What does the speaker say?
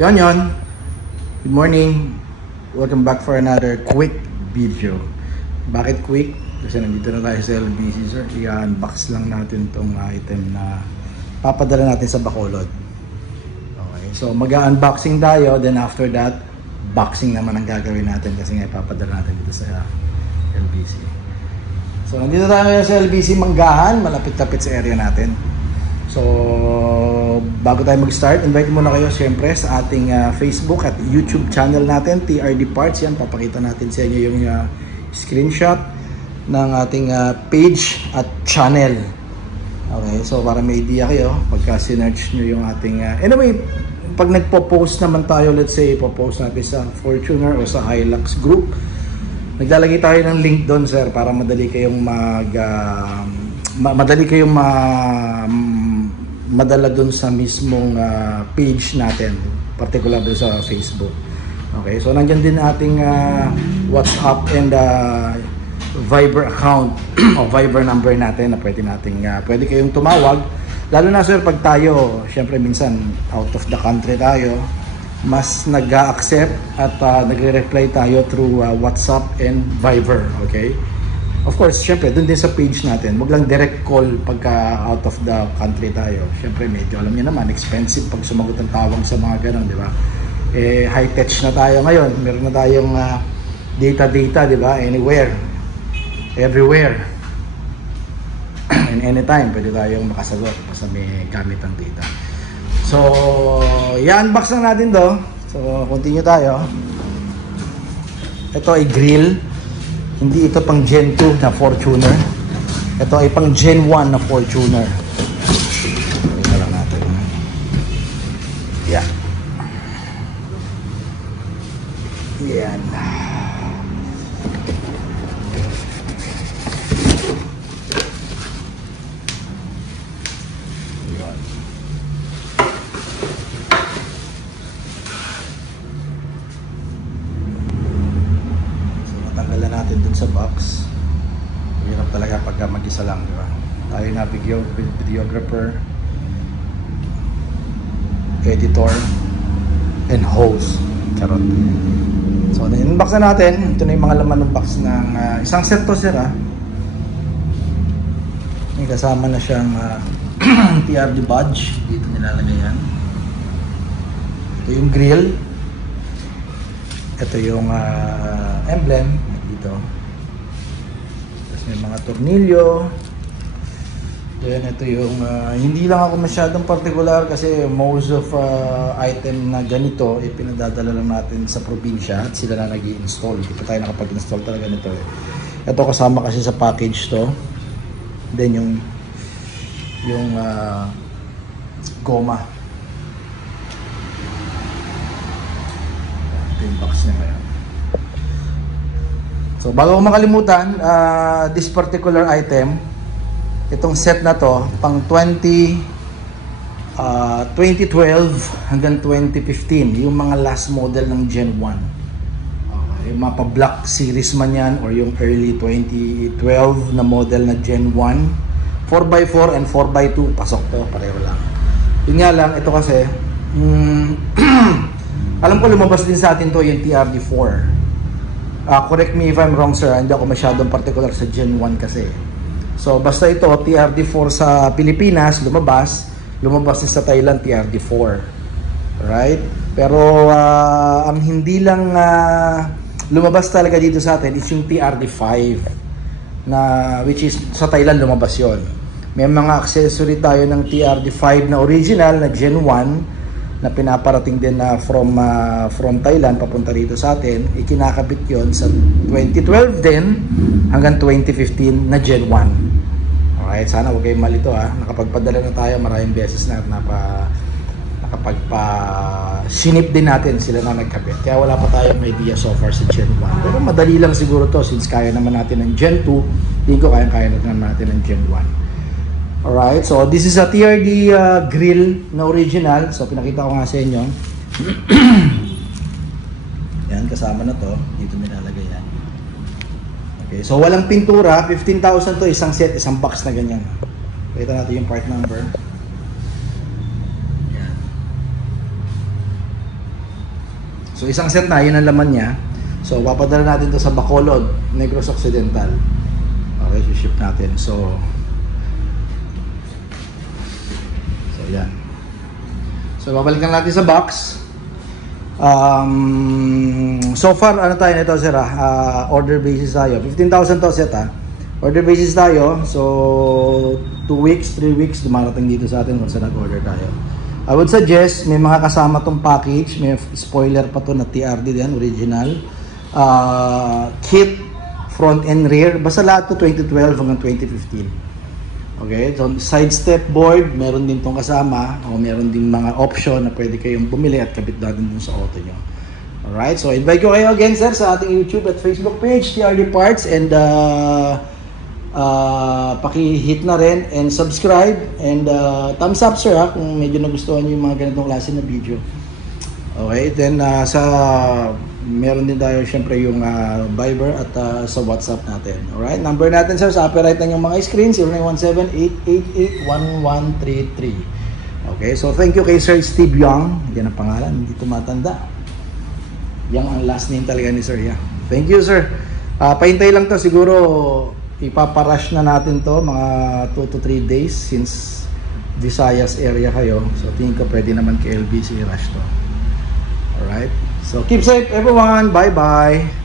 Yon. Good morning. Welcome back for another quick video. Bakit quick? Kasi nandito na tayo sa LBC, sir. I-unbox lang natin tong item na papadala natin sa Bacolod. Okay, so mag-unboxing tayo. Then after that, boxing naman ang gagawin natin kasi nga ipapadala natin dito sa LBC. So nandito tayo sa LBC Manggahan, malapit-lapit sa area natin. So bago tayo mag-start, invite muna kayo siyempre sa ating Facebook at YouTube channel natin, TRD Parts. Yan, papakita natin sa inyo yung screenshot ng ating page at channel. Okay, so para may idea kayo pagka sinearch nyo yung ating anyway, pag nagpo-post naman tayo, let's say ipo-post natin sa Fortuner o sa Hilux Group, naglalagay tayo ng link doon, sir, para madali kayong madala doon sa mismong page natin, particular doon sa Facebook. Okay, so nandiyan din ating WhatsApp and Viber account o Viber number natin na pwede kayong tumawag. Lalo na, sir, pag tayo, syempre minsan out of the country tayo, mas nag-accept at nagre-reply tayo through WhatsApp and Viber. Okay, of course, syempre dun din sa page natin, wag lang direct call pagka out of the country tayo. Syempre medyo alam niyo naman, expensive pag sumagot ang tawag sa mga ganun, di ba? High tech na tayo ngayon, meron na tayong data, di ba? Anywhere, everywhere, and anytime pwede tayong makasagot basta may gamit ang data. So i-unbox lang natin to. So continue tayo. Ito ay grill. Hindi ito pang Gen 2 na Fortuner. Ito ay pang Gen 1 na Fortuner. Ito lang natin. Yeah. Yan. Natin dun sa box. Hirap talaga pag mag-isa lang, di ba? Tayo na videographer, editor, and host. Charot. So, in-unbox na natin. Ito na yung mga laman ng box ng isang set to, sir, May kasama na siyang TRD badge. Dito nilalagay yan. Ito yung grill. Ito yung emblem dito. Tapos may mga tornilyo. Then ito yung hindi lang ako masyadong particular kasi most of item na ganito pinadadala lang natin sa probinsya at sila na nag-i-install. Hindi pa tayo nakapag-install talaga nito. Ito kasama kasi sa package to. Then yung goma. Ito yung box niya ngayon. So bago ko makalimutan, this particular item, itong set na to, pang 2012 hanggang 2015, yung mga last model ng Gen 1. Okay, yung mga pa-block series man yan or yung early 2012 na model na Gen 1, 4x4 and 4x2, pasok to, pareho lang. Yun nga lang, ito kasi, alam ko lumabas din sa atin to yung TRD4. Correct me if I'm wrong, sir, hindi ako masyadong particular sa Gen 1 kasi. So basta ito, TRD4 sa Pilipinas, lumabas din sa Thailand TRD4. Right? Pero ang hindi lang lumabas talaga dito sa atin is yung TRD5 na which is sa Thailand lumabas yon. May mga accessory tayo ng TRD5 na original na Gen 1 na pinaparating din na from Thailand papunta rito sa atin. Ikinakabit yon sa 2012 din hanggang 2015 na Gen 1. Alright, sana huwag kayong malito, nakapagpadala na tayo maraming beses na nakapagpa-sinip din natin sila na nagkabit. Kaya wala pa tayong idea so far sa Gen 1. Pero madali lang siguro to since kaya naman natin ng Gen 2. Hindi ko kaya naman natin ng Gen 1. Alright, so this is a TRD grill na original. So pinakita ko nga sa inyo. Yan, kasama na to. Dito nilalagay yan. Okay, so walang pintura. 15,000 to, isang set, isang box na ganyan. Pakita natin yung part number. Yan. So isang set na, yun ang laman niya. So papadala natin to sa Bacolod, Negros Occidental. Okay, ship natin. So yan. So babalikan natin sa box. So far ano tayo nito sir, order basis tayo. 15,000 to set Order basis tayo. So 2 weeks, 3 weeks dumarating dito sa atin once nag-order tayo. I would suggest may mga kasama tong package, may spoiler pa to na TRD din, original. Kit, front and rear, basta lahat to 2012 hanggang 2015. Okay, so side step board, meron din tong kasama, o meron din mga option na pwede kayong bumili at kabit natin dun sa auto nyo. Alright, so invite ko kayo again sir sa ating YouTube at Facebook page, TRD Parts, and paki-hit na rin and subscribe and thumbs up sir kung medyo nagustuhan nyo yung mga ganitong klase na video. Okay, then meron din tayo syempre yung Viber at sa WhatsApp natin. Alright, number natin sir sa upper right ng yung mga screen, 0917-888-1133. Okay, so thank you kay Sir Steve Young. Yan ang pangalan, hindi tumatanda. Yang ang last name talaga ni Sir. Yeah. Thank you sir. Pahintay lang to, siguro ipaparush na natin to mga 2 to 3 days since Visayas area kayo. So tingin ko pwede naman kay LBC rush to. Alright. So keep safe everyone. Bye bye.